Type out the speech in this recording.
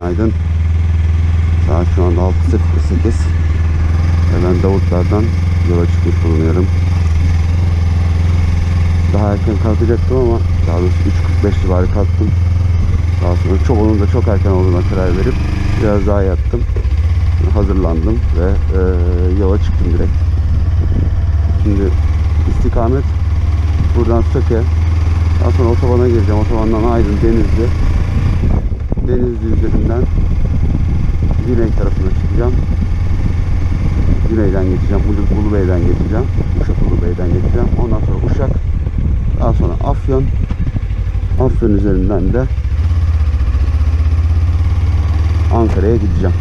Günaydın. Saat şu anda 6.08 ve ben Davutlar'dan yola çıkmış bulunuyorum. Daha erken kalkacaktım ama daha doğrusu 3.45 civarı kalktım. Daha sonra onun da çok erken olduğuna karar verip biraz daha yattım. Hazırlandım ve yola çıktım direkt. Şimdi istikamet buradan Söke. Daha sonra otobana gireceğim. Otobandan Aydın, Denizli. Denizli üzerinden güney tarafına çıkacağım. Güneyden geçeceğim. Ulubey'den geçeceğim. Uşak Ulubey'den geçeceğim. Ondan sonra Uşak. Daha sonra Afyon. Afyon üzerinden de Ankara'ya gideceğim.